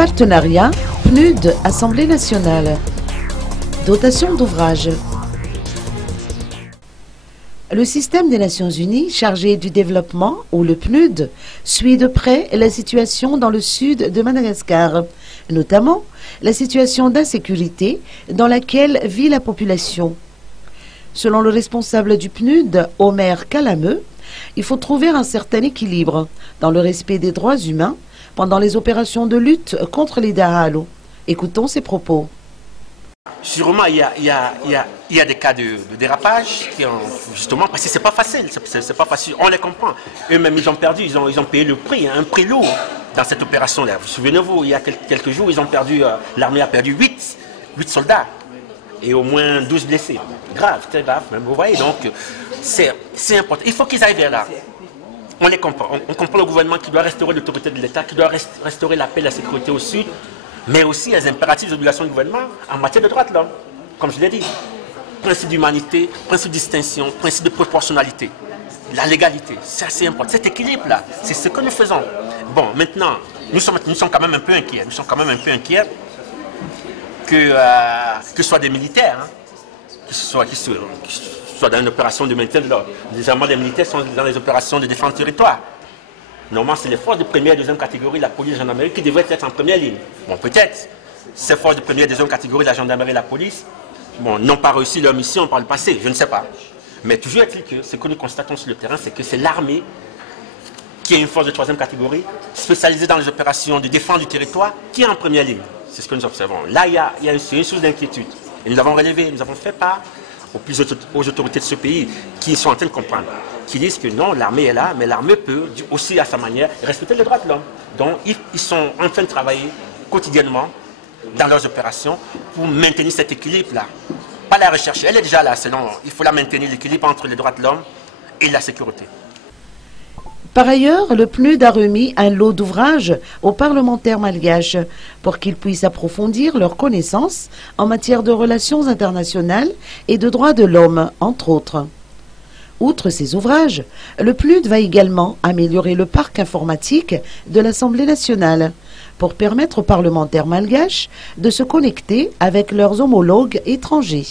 Partenariat PNUD Assemblée nationale. Dotation d'ouvrages. Le système des Nations Unies chargé du développement, ou le PNUD, suit de près la situation dans le sud de Madagascar, notamment la situation d'insécurité dans laquelle vit la population. Selon le responsable du PNUD, Omer Kalameu, il faut trouver un certain équilibre dans le respect des droits humains pendant les opérations de lutte contre les Dahalo. Écoutons ses propos. Sûrement, il y a des cas de dérapage qui ont, justement, parce que c'est pas facile, c'est pas facile, on les comprend. Eux-mêmes, ils ont perdu, ils ont payé le prix, un prix lourd dans cette opération-là. Vous souvenez-vous, il y a quelques jours, l'armée a perdu 8 soldats et au moins 12 blessés. Grave, très grave, même, vous voyez, donc c'est important. Il faut qu'ils aillent vers là. On les comprend. On comprend le gouvernement qui doit restaurer l'autorité de l'État, qui doit restaurer la paix et la sécurité au sud, mais aussi les impératifs d'obligation du gouvernement en matière de droits de l'homme, comme je l'ai dit. Principe d'humanité, principe de distinction, principe de proportionnalité, la légalité, c'est assez important. Cet équilibre-là, c'est ce que nous faisons. Bon, maintenant, nous sommes quand même un peu inquiets. Nous sommes quand même un peu inquiets que ce soit des militaires, hein, qui soient dans une opération de maintien de l'ordre. Généralement, les militaires sont dans les opérations de défense du territoire. Normalement, c'est les forces de première et deuxième catégorie, la police et la gendarmerie, qui devraient être en première ligne. Bon, peut-être, ces forces de première et deuxième catégorie, la gendarmerie et la police, bon, n'ont pas réussi leur mission par le passé, je ne sais pas. Mais toujours est-il que ce que nous constatons sur le terrain, c'est que c'est l'armée qui est une force de troisième catégorie, spécialisée dans les opérations de défense du territoire, qui est en première ligne. C'est ce que nous observons. Là, il y a une source d'inquiétude. Et nous avons relevé, nous avons fait part aux autorités de ce pays qui sont en train de comprendre, qui disent que non, l'armée est là, mais l'armée peut aussi à sa manière respecter les droits de l'homme. Donc ils sont en train de travailler quotidiennement dans leurs opérations pour maintenir cet équilibre-là. Pas la rechercher, elle est déjà là, sinon il faut la maintenir, l'équilibre entre les droits de l'homme et la sécurité. Par ailleurs, le PNUD a remis un lot d'ouvrages aux parlementaires malgaches pour qu'ils puissent approfondir leurs connaissances en matière de relations internationales et de droits de l'homme, entre autres. Outre ces ouvrages, le PNUD va également améliorer le parc informatique de l'Assemblée nationale pour permettre aux parlementaires malgaches de se connecter avec leurs homologues étrangers.